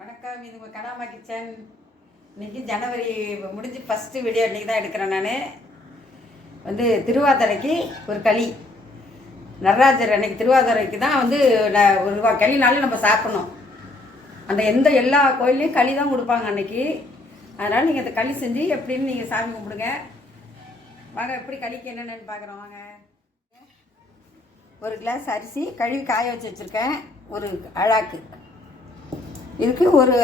வணக்கம் இது உங்கள் கடாமா கிச்சன் இன்னைக்கு ஜனவரி முடிஞ்சு ஃபஸ்ட்டு வீடியோ இன்றைக்கி தான் எடுக்கிறேன் நான். வந்து திருவாதிரைக்கு ஒரு களி. நடராஜர் அன்னைக்கு திருவாதிரைக்கு தான் வந்து நான் ஒரு ரூபா களினாலும் நம்ம சாப்பிடணும். அந்த எந்த எல்லா கோயிலையும் களி தான் கொடுப்பாங்க அன்றைக்கி அதனால் நீங்கள் அந்த களி செஞ்சு எப்படின்னு நீங்கள் சாமி கும்பிடுங்க. வாங்க எப்படி களிக்கு என்னென்னு பார்க்குறோம் வாங்க. ஒரு கிளாஸ் அரிசி கழுவி காய வச்சு வச்சுருக்கேன். ஒரு அழாக்கு. இதுக்கு ஒரு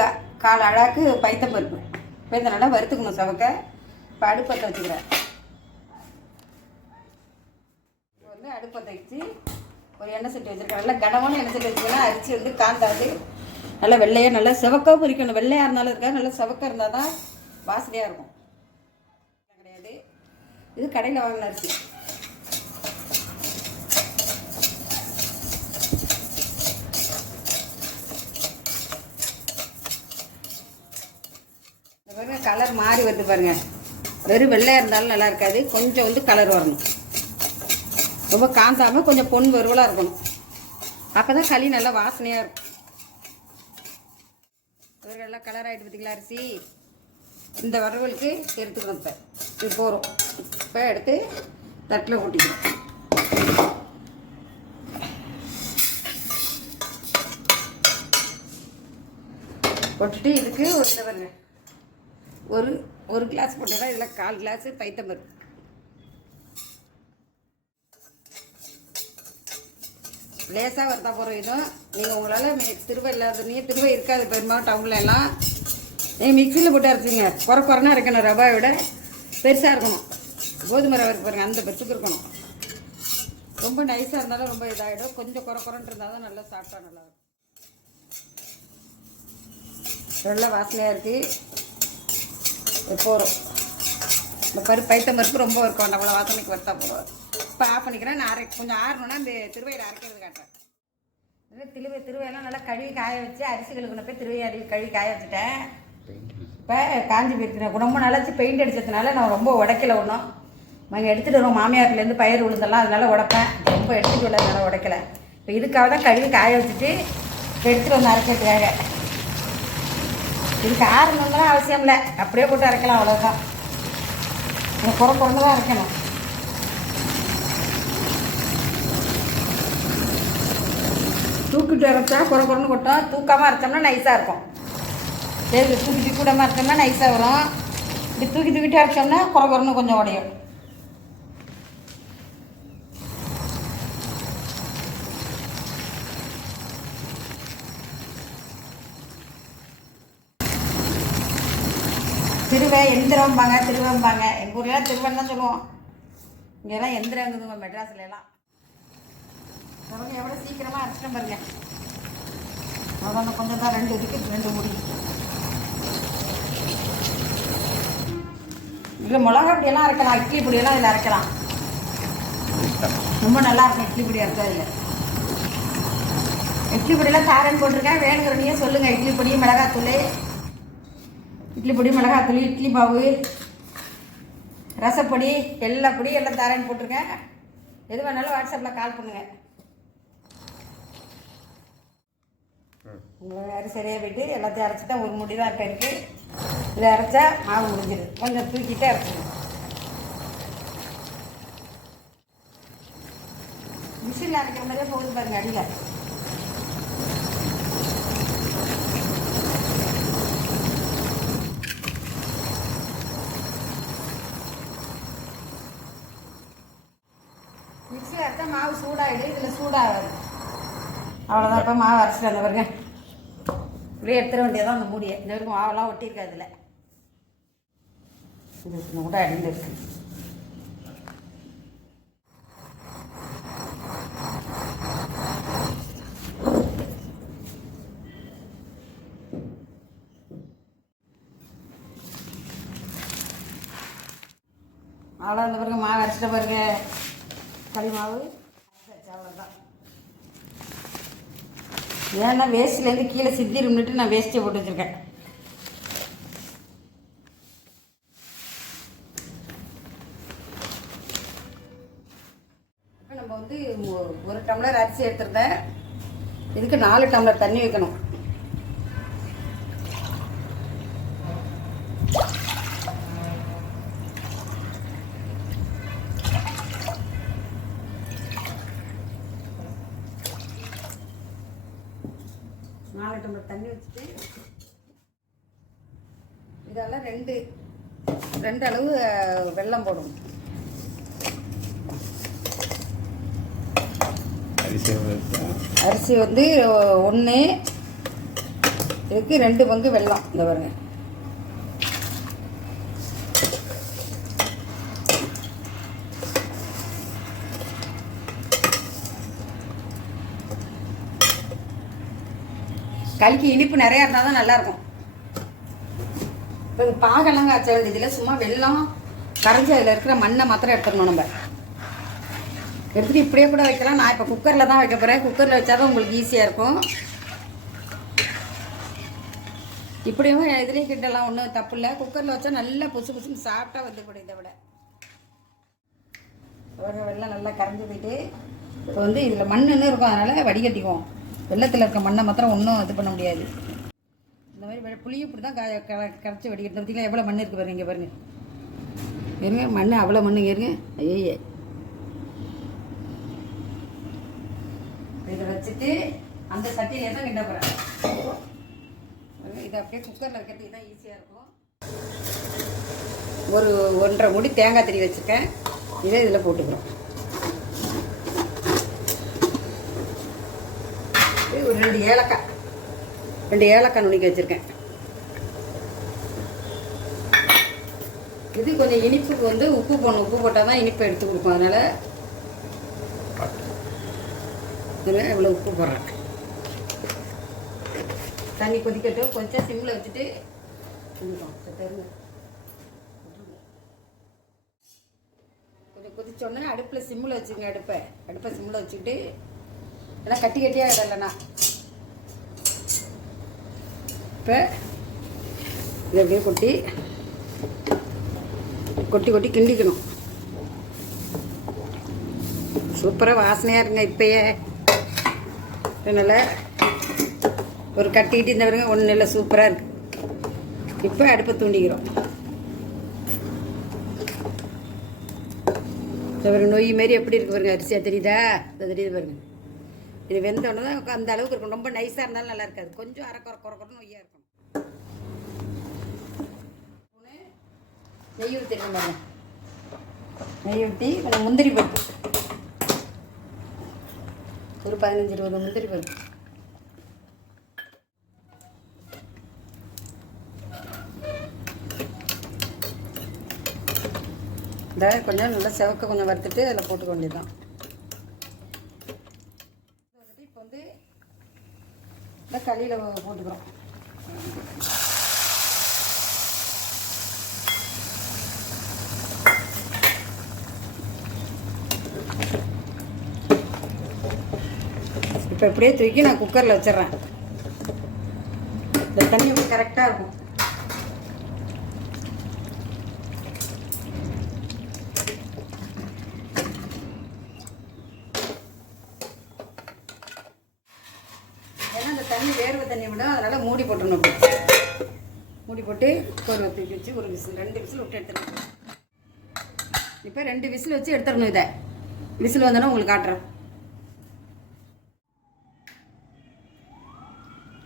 கால் அழாக்கு பைத்தம்பருப்பு பருப்பு. பைத்த நல்லா வறுத்துக்கணும் சவக்க. இப்போ அடுப்பத்தை வச்சுக்கிறேன். இப்போ வந்து அடுப்பத்தை வச்சு ஒரு எண்ணெய் சட்டி வச்சுருக்கேன். நல்லா கனமான எண்ணெய் சட்டி வச்சுக்கலாம் அரிசி வந்து காந்தாது. நல்லா வெள்ளையாக நல்லா செவக்காக பொரிக்கணும் வெள்ளையாக இருந்தாலும் இருக்கா? நல்லா செவக்க இருந்தால் தான் வாசனையாக இருக்கும் கிடையாது. இது கடையில் வாங்கின அரிசி இந்த பாருங்க கலர் மாறி வருது பாருங்க. வெறும் வெள்ளையாக இருந்தாலும் நல்லா இருக்காது. கொஞ்சம் வந்து கலர் வரணும். ரொம்ப காந்தாமல் கொஞ்சம் பொன் வறுவலாக இருக்கணும். அப்போ தான் களி நல்லா வாசனையாக இருக்கும். ஒரு நல்லா கலர் ஆகிட்டு பார்த்தீங்களா அரிசி? இந்த வறுவலுக்கு எடுத்துக்கணும் இப்போ. இது போகிறோம் இப்போ எடுத்து தட்டில் கொட்டிக்கணும் கொட்டிட்டு இதுக்கு ஒரு இந்த ஒரு ஒரு கிளாஸ் போட்டோம்னா இதில் கால் கிளாஸு பைத்தம்பருப்பு லேசாக வறுத்தா போகிற இதுவும் நீங்கள் உங்களால் திருவை இல்லாதனீங்க திருவை இருக்காது பெருமாள் டவுன்ல எல்லாம். நீங்கள் மிக்சியில் போட்டு அரைச்சிங்க குறை குறைனா இருக்கணும் ரவாயை விட பெருசாக இருக்கணும். கோதுமை ரவை இருக்கு பாருங்கள் அந்த பெருசுக்கு இருக்கணும். ரொம்ப நைஸாக இருந்தாலும் ரொம்ப இதாகிடும் கொஞ்சம் குறை குறைன்னு இருந்தால் தான் நல்லா சாப்பிட்டா நல்லாயிருக்கும் நல்லா வாசனையாக இருக்குது போகிறோம் இந்த பருப்பு பைத்தம் பருப்பு ரொம்ப இருக்கும். நம்மள வாசனைக்கு வறுத்தா போதும் இப்போ ஆஃப் பண்ணிக்கிறேன். நான் அரை கொஞ்சம் ஆறணும்னா இந்த திருவையில் அரைக்கிறது காட்டுறேன் நல்லா திருவை திருவையெல்லாம் நல்லா கழுவி காய வச்சு அரிசி போய் திருவையை அருவி கழுவி காய வச்சுட்டேன். இப்போ காஞ்சி போயிருக்கிறேன் ரொம்ப நல்லாச்சு பெயிண்ட் அடிச்சதுனால நான் ரொம்ப உடைக்கல ஒன்றும் நாங்கள் எடுத்துகிட்டு வரோம் மாமியார்லேருந்து பயிர் உளுந்தெல்லாம் அதனால உடைப்பேன். ரொம்ப எடுத்துகிட்டு வரல அதனால உடைக்கல. இப்போ இதுக்காக தான் கழுவி காய வச்சுட்டு எடுத்துகிட்டு வந்து அரைக்கிறதுக்காக. இதுக்கு ஆறணும்லாம் அவசியம் இல்லை. அப்படியே போட்டு அரைக்கலாம் அவ்வளோதான் இந்த குறை குறந்து தான் அரைக்கணும். தூக்கிட்டு அரைச்சா குறை குறந்து கொட்டோம் தூக்காமல் அரைச்சோம்னா நைஸாக இருக்கும். சரி தூக்கி தூக்கி அரைச்சோம்னா நைஸாக வரும். இப்படி தூக்கி தூக்கிட்டு அரைச்சோம்னா குறை குறந்து கொஞ்சம் உடையும். திருவை எந்திரம்பாங்க திருவம்பாங்க எங்கள் ஊர்லாம் திருவன் தான் சொல்லுவோம். இங்கெல்லாம் எந்திரங்குதுங்க மெட்ராஸ்ல எல்லாம். பாருங்க எவ்வளோ சீக்கிரமாக அரைச்சிட்டேன் பாருங்க. அவ்வளோ கொஞ்சம் தான் ரெண்டு இதுக்கு ரெண்டு முடி. இல்லை மிளகா பொடியெல்லாம் அரைக்கலாம் இட்லி பொடியெல்லாம் இதில் அரைக்கலாம். ரொம்ப நல்லா இருக்கும் இட்லி பொடி அரைச்சா இல்லை இட்லி பொடியெல்லாம் தாரன் போட்டிருக்கேன் வேணுங்கிறனையே சொல்லுங்கள் இட்லி பொடி மிளகாத்தூள் இட்லி பொடி மிளகாத்தூள் இட்லி மாவு ரசப்பொடி எல்லா பொடி எல்லாம் தரேன்னு போட்டிருக்கேன் எது வேணாலும் வாட்ஸ்அப்பில் கால் பண்ணுங்கள் உங்கள் வேறு சரியாக போயிட்டு எல்லாத்தையும் அரைச்சிட்டா ஒரு முடி தான் இருக்க இருக்கு. இதை அரைச்சா மாவு முடிஞ்சிடுது கொஞ்சம் தூக்கிட்டே அரைச்சிடும் மிஷினில் அரைக்கிற மாதிரியே போகுது பாருங்க அடியில். மிக்ஸி அரைச்சா மாவு சூடாகிடும் இதில் சூடாகாது. அவ்வளோதான் இப்போ மாவு அரைச்சிட்டு வந்த பாருங்க. இப்படியே எடுத்துட வேண்டியதான் அந்த மூடியை. இந்த வரைக்கும் மாவெல்லாம் ஒட்டியிருக்காது இதில். இது கூட அடியில் இருக்கு. அவ்வளோ அந்த பிறகு மாவு அரைச்சிட்ட பாருங்க. களி மாவு அவ்வளோதான் ஏன்னா வேஸ்ட்லேருந்து கீழே சித்திரும்னுட்டு நான் வேஸ்ட்டை போட்டு வச்சுருக்கேன். இப்போ நம்ம வந்து ஒரு டம்ளர் அரிசி எடுத்துருந்தேன். இதுக்கு நாலு டம்ளர் தண்ணி வைக்கணும். நாலு டம்ளர் தண்ணி வச்சுட்டு இதெல்லாம் ரெண்டு ரெண்டு அளவு அஹ், வெல்லம் போடணும். அரிசி வந்து ஒன்று இதுக்கு ரெண்டு பங்கு வெல்லம் இந்த பாருங்க. களிக்கு இனிப்பு நிறையா இருந்தால் தான் நல்லாயிருக்கும். இப்போ பாகெல்லாம் காய்ச்ச வேண்டியதில் சும்மா வெள்ளம் கரைஞ்சி அதில் இருக்கிற மண்ணை மாத்திரம் எடுத்துடணும் நம்ம. எடுத்துகிட்டு இப்படியே கூட வைக்கலாம். நான் இப்போ குக்கரில் தான் வைக்க போகிறேன் குக்கரில் வச்சா தான் உங்களுக்கு ஈஸியாக இருக்கும். இப்படியும் இதுலேயும் கிட்டலாம் ஒன்றும் தப்பு இல்லை. குக்கரில் வச்சா நல்லா புசு புசுன்னு சாப்பிட்டா வந்து கூட இதை விட. வெள்ளம் நல்லா கரைஞ்சி போயிட்டு இப்போ வந்து இதில் மண்ணுன்னு இருக்கும். அதனால் வடிகட்டிக்குவோம். வெள்ளத்தில் இருக்க மண்ணை மாத்திரம் ஒன்றும் இது பண்ண முடியாது. இந்த மாதிரி புளியும் இப்படி தான் க- க- கரைச்சி வெடிக்கிறது. பார்த்தீங்களா எவ்வளோ மண் இருக்குது பாருங்க இங்கே பாருங்க. இருங்க மண் அவ்வளோ மண்ணுங்க இருங்க ஐயே இதை வச்சுட்டு அந்த சட்டியிலே தான் கிண்ட போகிறேன் இதை அப்படியே குக்கரில் வைக்கிறதுக்கு தான் ஈஸியாக இருக்கும். ஒரு ஒன்றரை முடி தேங்காய் திரி வச்சுருக்கேன். இதை இதில் போட்டுக்கிறோம். இது ஒரு ரெண்டு ஏலக்காய் ரெண்டு ஏலக்காய் நுணுக்கி வச்சுருக்கேன். இது கொஞ்சம் இனிப்புக்கு வந்து உப்பு போடணும். உப்பு போட்டால் தான் இனிப்பை எடுத்து கொடுக்கும். அதனால் இதில் இவ்வளோ உப்பு போடுறேன். தண்ணி கொதிக்கட்டும். கொஞ்சம் சிம்மில் வச்சுட்டு கொஞ்சம் கொதிச்சோடனே அடுப்பில் சிம்மில் வச்சுங்க அடுப்பை. அடுப்பை சிம்மில் வச்சுக்கிட்டு எல்லாம் கட்டி கட்டியாக இடலைண்ணா இப்போ இதை அப்படியே கொட்டி கொட்டி கொட்டி கிண்டிக்கணும். சூப்பராக வாசனையாக இருங்க இப்பயே. அதனால் ஒரு கட்டிக்கிட்டு இந்த பாருங்க ஒன்றும் இல்லை சூப்பராக இருக்குது இப்போ அடுப்பை தூண்டிக்கிறோம். இந்த நொய் மாரி எப்படி இருக்கு பாருங்க அரிசியாக தெரியுதா? அதை தெரியுது பாருங்க. இது வெந்தோடனே தான் அந்த அளவுக்கு இருக்கும். ரொம்ப நைஸாக இருந்தாலும் நல்லா இருக்காது. கொஞ்சம் அரை குறை குறை குறை நொய்யாக இருக்கணும். நெய் ஊற்றிருக்கேன் பாருங்க. நெய் ஊற்றி கொஞ்சம் முந்திரி பருப்பு. ஒரு பதினஞ்சு இருபது முந்திரி பருப்பு. இந்த கொஞ்சம் நல்லா செவக்க கொஞ்சம் வறுத்துட்டு அதில் போட்டுக்க வேண்டியதுதான் இப்போ வந்து இந்த களியில் போட்டுக்கிறோம். இப்போ இப்படியே தூக்கி நான் குக்கரில் வச்சிடுறேன். இந்த தண்ணி கரெக்டாக இருக்கும் ஏன்னா இந்த தண்ணி விடும் அதனால் மூடி போட்டுணும் மூடி போட்டு குக்கர் வத்தி வச்சு ஒரு விசில் ரெண்டு விசில் விட்டு எடுத்துடணும். இப்போ ரெண்டு விசில் வச்சு எடுத்துடணும் இதை. விசில் வந்தோன்னே உங்களுக்கு காட்டுறேன்.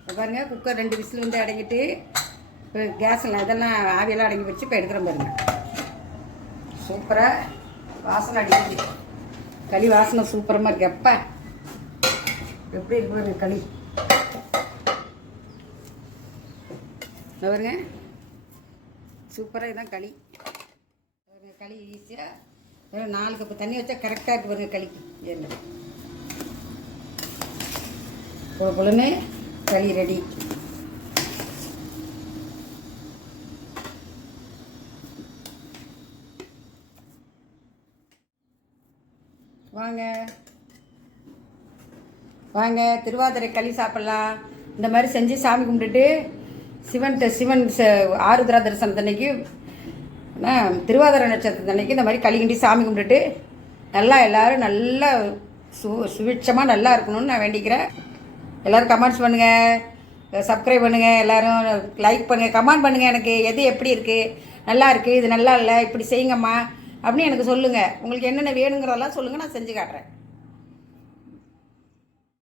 இப்போ பாருங்க குக்கர் ரெண்டு விசில் வந்து அடங்கிட்டு இப்போ கேஸில் இதெல்லாம் ஆவியெல்லாம் அடங்கி வச்சு இப்போ எடுக்கிறோம் பாருங்கள் சூப்பராக வாசனை அடிக்குது. களி வாசனை சூப்பரமாக இருக்கு. எப்போ? எப்படி இருக்கு களி? பாருங்க. சூப்பராக இதுதான் களி. பாருங்க களி ஈஸியாக நாலு கப்பு தண்ணி வச்சா கரெக்டாக இருக்கு பாருங்க களிக்கு. ஏன்னா பொழு களி ரெடி வாங்க. வாங்க திருவாதிரை களி சாப்பிட்லாம். இந்த மாதிரி செஞ்சு சாமி கும்பிட்டுட்டு சிவன் சிவன் ச- ஆருத்ரா தரிசனத்தன்னைக்கு திருவாதிர திருவாதிரை நட்சத்திரத்தன்னைக்கு இந்த மாதிரி களிகிண்டி சாமி கும்பிட்டுட்டு நல்லா எல்லோரும் நல்லா சு சுபிட்சமாக நல்லா இருக்கணும்னு நான் வேண்டிக்கிறேன். எல்லோரும் கமெண்ட்ஸ் பண்ணுங்கள் சப்ஸ்கிரைப் பண்ணுங்கள் எல்லோரும் லைக் பண்ணுங்கள் கமெண்ட் பண்ணுங்கள் எனக்கு எது எப்படி இருக்குது நல்லா இருக்குது இது நல்லா இல்லை இப்படி செய்யுங்கம்மா அப்படின்னு எனக்கு சொல்லுங்கள் உங்களுக்கு என்னென்ன வேணுங்கிறதெல்லாம் சொல்லுங்கள் நான் செஞ்சு காட்டுறேன்.